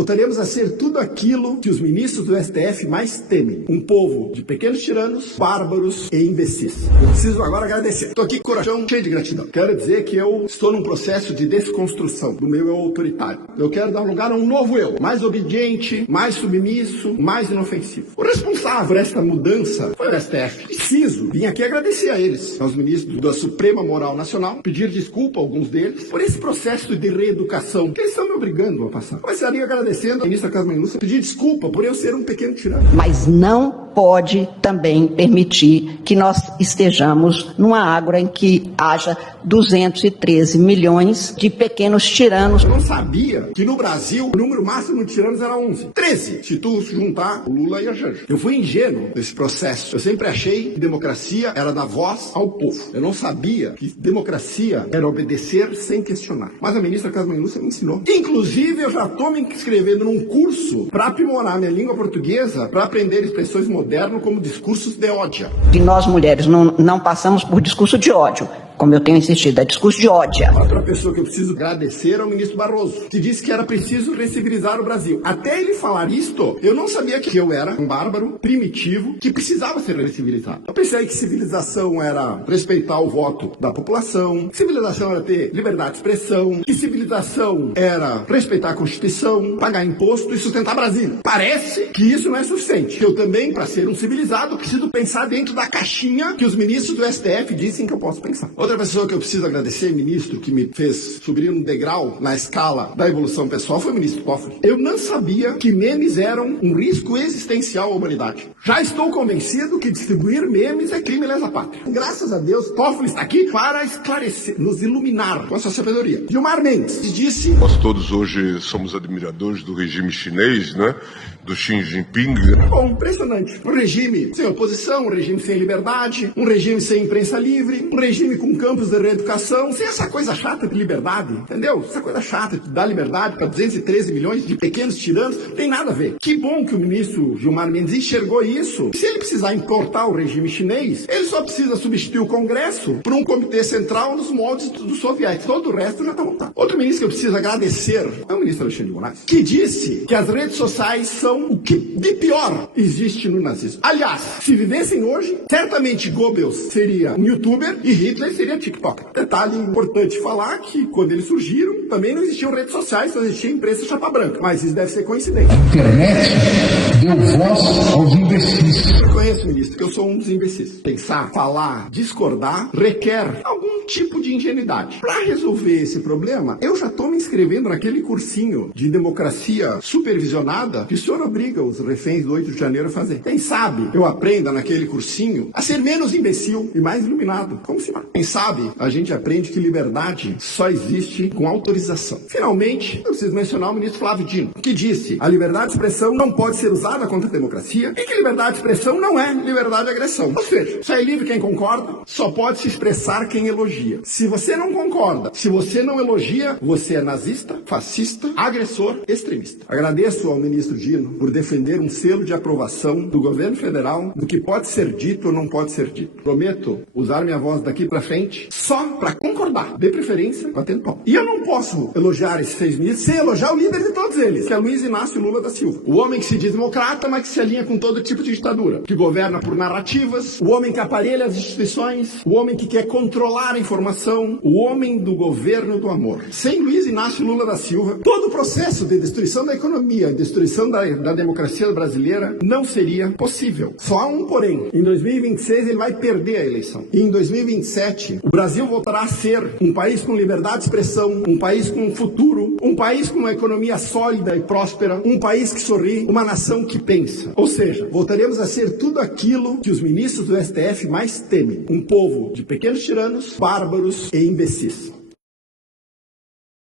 Voltaremos a ser tudo aquilo que os ministros do STF mais temem. Um povo de pequenos tiranos, bárbaros e imbecis. Eu preciso agora agradecer. Estou aqui com o coração cheio de gratidão. Quero dizer que eu estou num processo de desconstrução do meu eu autoritário. Eu quero dar lugar a um novo eu, mais obediente, mais submisso, mais inofensivo. O responsável por esta mudança foi o STF. Preciso vir aqui agradecer a eles, aos ministros da Suprema Moral Nacional, pedir desculpa a alguns deles por esse processo de reeducação que eles estão me obrigando a passar. Começaria agradecendo a ministra Carmen Lúcia, pedir desculpa por eu ser um pequeno tirano. Mas não pode também permitir que nós estejamos numa ágora em que haja 213 milhões de pequenos tiranos. Eu não sabia que no Brasil o número máximo de tiranos era 11. 13, se tu juntar o Lula e a Janja. Eu fui ingênuo nesse processo. Eu sempre achei que democracia era dar voz ao povo. Eu não sabia que democracia era obedecer sem questionar. Mas a ministra Carmen Lúcia me ensinou. Inclusive, eu já estou me inscrevendo num curso para aprimorar minha língua portuguesa, para aprender expressões modernas como discursos de ódio. E nós, mulheres, não passamos por discurso de ódio. Como eu tenho insistido, é discurso de ódio. Outra pessoa que eu preciso agradecer é o ministro Barroso, que disse que era preciso recivilizar o Brasil. Até ele falar isto, eu não sabia que eu era um bárbaro, primitivo, que precisava ser recivilizado. Eu pensei que civilização era respeitar o voto da população, que civilização era ter liberdade de expressão, que civilização era respeitar a Constituição, pagar imposto e sustentar Brasília. Parece que isso não é suficiente. Eu também, para ser um civilizado, preciso pensar dentro da caixinha que os ministros do STF dizem que eu posso pensar. Outra pessoa que eu preciso agradecer, ministro, que me fez subir um degrau na escala da evolução pessoal, foi o ministro Toffoli. Eu não sabia que memes eram um risco existencial à humanidade. Já estou convencido que distribuir memes é crime lesa pátria. Graças a Deus, Toffoli está aqui para esclarecer, nos iluminar com a sua sabedoria. Gilmar Mendes disse... Nós todos hoje somos admiradores do regime chinês, né? Do Xi Jinping. Bom, impressionante. Um regime sem oposição, um regime sem liberdade, um regime sem imprensa livre, um regime com campos de reeducação, sem essa coisa chata de liberdade, entendeu? Essa coisa chata de dar liberdade para 213 milhões de pequenos tiranos, tem nada a ver. Que bom que o ministro Gilmar Mendes enxergou isso. Se ele precisar importar o regime chinês, ele só precisa substituir o Congresso por um comitê central nos moldes dos soviéticos. Todo o resto já está montado. Outro ministro que eu preciso agradecer é o ministro Alexandre de Moraes, que disse que as redes sociais são o que de pior existe no nazismo. Aliás, se vivessem hoje, certamente Goebbels seria um youtuber e Hitler seria TikToker. Detalhe importante falar que quando eles surgiram, também não existiam redes sociais, só existia imprensa chapa branca. Mas isso deve ser coincidência. A internet deu voz aos imbecis. Eu conheço, ministro, que eu sou um dos imbecis. Pensar, falar, discordar requer algum tipo de ingenuidade. Para resolver esse problema, eu já estou me inscrevendo naquele cursinho de democracia supervisionada que o senhor obriga os reféns do 8 de janeiro a fazer. Quem sabe eu aprenda naquele cursinho a ser menos imbecil e mais iluminado. Como se não? Quem sabe a gente aprende que liberdade só existe com autorização. Finalmente, eu preciso mencionar o ministro Flávio Dino, que disse: a liberdade de expressão não pode ser usada contra a democracia e que liberdade de expressão não é liberdade de agressão. Ou seja, só é livre quem concorda, só pode se expressar quem elogia. Se você não concorda, se você não elogia, você é nazista, fascista, agressor, extremista. Agradeço ao ministro Dino por defender um selo de aprovação do governo federal do que pode ser dito ou não pode ser dito. Prometo usar minha voz daqui para frente só para concordar, de preferência batendo pau. E eu não posso elogiar esses 6 ministros sem elogiar o líder de todos eles, que é Luiz Inácio Lula da Silva. O homem que se diz democrata, mas que se alinha com todo tipo de ditadura, que governa por narrativas, o homem que aparelha as instituições, o homem que quer controlar a informação, o homem do governo do amor. Sem Luiz Inácio Lula da Silva, todo o processo de destruição da economia, destruição da democracia brasileira não seria possível. Só há um porém. Em 2026 ele vai perder a eleição. E em 2027 o Brasil voltará a ser um país com liberdade de expressão, um país com futuro, um país com uma economia sólida e próspera, um país que sorri, uma nação que pensa. Ou seja, voltaremos a ser tudo aquilo que os ministros do STF mais temem. Um povo de pequenos tiranos, bárbaros e imbecis.